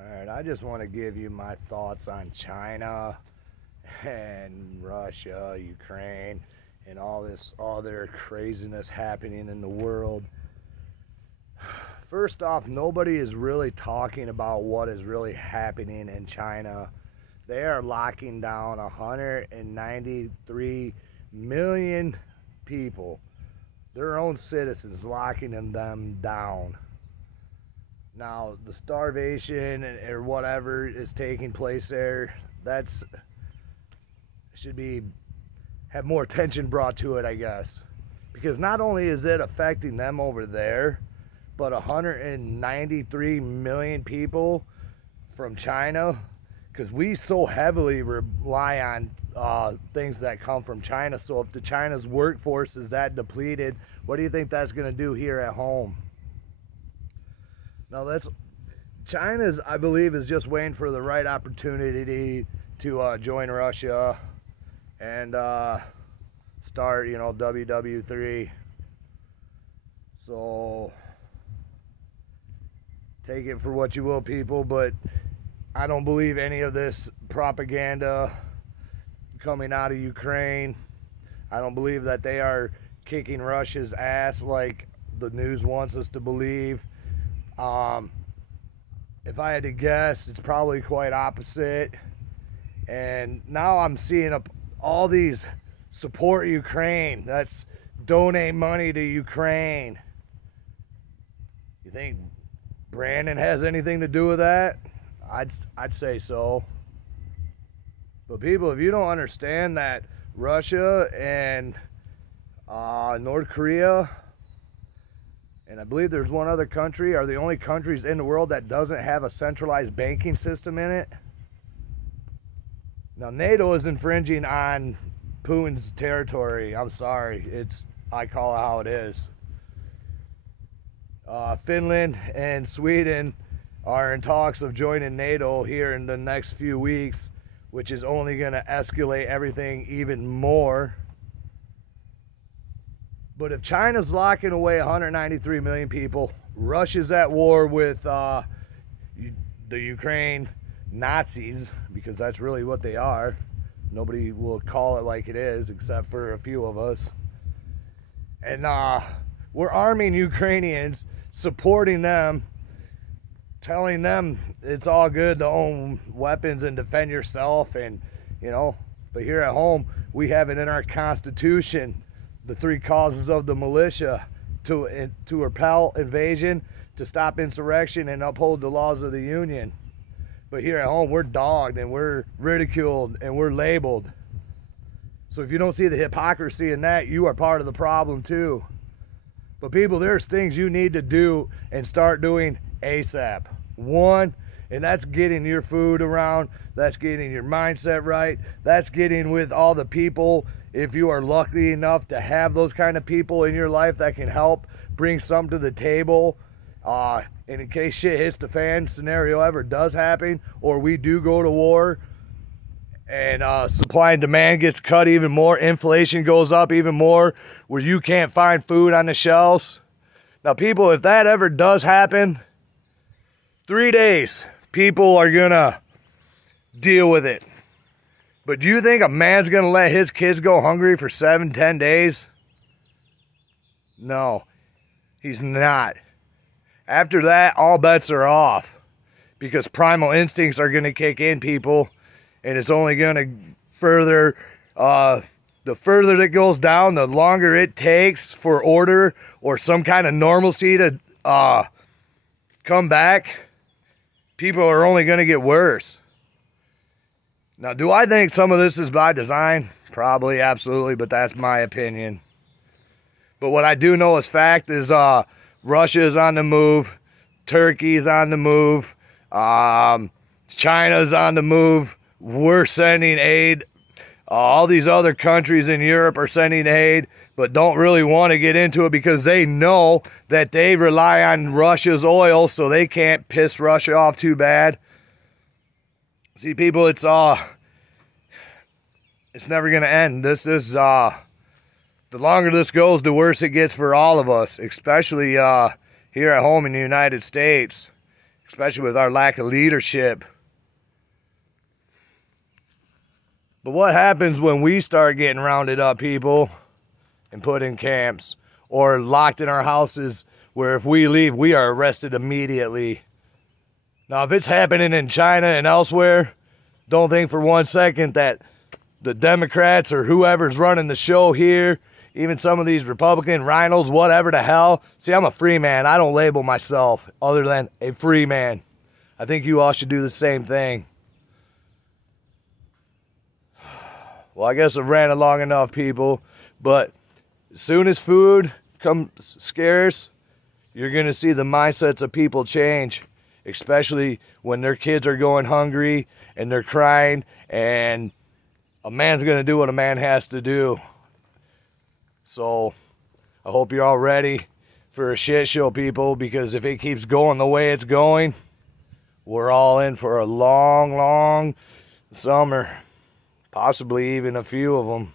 Alright, I just want to give you my thoughts on China and Russia, Ukraine, and all this other craziness happening in the world. First off, nobody is really talking about what is really happening in China. They are locking down 193 million people, their own citizens, locking them down. Now, the starvation or whatever is taking place there, that's should have more attention brought to it, I guess. Because not only is it affecting them over there, but 193 million people from China, because we so heavily rely on things that come from China. So if China's workforce is that depleted, what do you think that's going to do here at home? Now China's, I believe, is just waiting for the right opportunity to join Russia and start, WW3. So take it for what you will, people, but I don't believe any of this propaganda coming out of Ukraine. I don't believe that they are kicking Russia's ass like the news wants us to believe. If I had to guess, it's probably quite opposite. And now I'm seeing all these support Ukraine. That's donate money to Ukraine. You think Brandon has anything to do with that? I'd say so. But people, if you don't understand that Russia and North Korea, and I believe there's one other country, are the only countries in the world that doesn't have a centralized banking system in it. Now, NATO is infringing on Putin's territory. I'm sorry. I call it how it is. Finland and Sweden are in talks of joining NATO here in the next few weeks, which is only going to escalate everything even more. But if China's locking away 193 million people, Russia's at war with the Ukraine Nazis, because that's really what they are. Nobody will call it like it is, except for a few of us. And we're arming Ukrainians, supporting them, telling them it's all good to own weapons and defend yourself, and but here at home we have it in our Constitution, the 3 causes of the militia: to repel invasion, to stop insurrection, and uphold the laws of the Union. But here at home we're dogged and we're ridiculed and we're labeled. So if you don't see the hypocrisy in that, you are part of the problem too. But people, there's things you need to do and start doing ASAP. One, and that's getting your food around, that's getting your mindset right, that's getting with all the people, if you are lucky enough to have those kind of people in your life that can help bring something to the table. And in case shit hits the fan, scenario ever does happen, or we do go to war, and supply and demand gets cut even more, inflation goes up even more, where you can't find food on the shelves. Now people, if that ever does happen, 3 days, people are gonna deal with it. But do you think a man's gonna let his kids go hungry for 7-10 days? No, he's not. After that, all bets are off, because primal instincts are gonna kick in, people, and it's only gonna further, the further it goes down, the longer it takes for order or some kind of normalcy to come back. People are only going to get worse. Now, do I think some of this is by design? Probably, absolutely, but that's my opinion. But what I do know as fact is Russia is on the move, Turkey is on the move, China's on the move, we're sending aid. All these other countries in Europe are sending aid, but don't really want to get into it because they know that they rely on Russia's oil, so they can't piss Russia off too bad. See, people, it's never going to end. This is the longer this goes, the worse it gets for all of us, especially here at home in the United States. especially with our lack of leadership. But what happens when we start getting rounded up, people, and put in camps or locked in our houses where if we leave, we are arrested immediately? Now, if it's happening in China and elsewhere, don't think for 1 second that the Democrats or whoever's running the show here, even some of these Republican rhinos, whatever the hell. See, I'm a free man. I don't label myself other than a free man. I think you all should do the same thing. Well, I guess I've ranted long enough, people. But as soon as food comes scarce, you're going to see the mindsets of people change. Especially when their kids are going hungry and they're crying, and a man's going to do what a man has to do. So I hope you're all ready for a shit show, people, because if it keeps going the way it's going, we're all in for a long, long summer. Possibly even a few of them.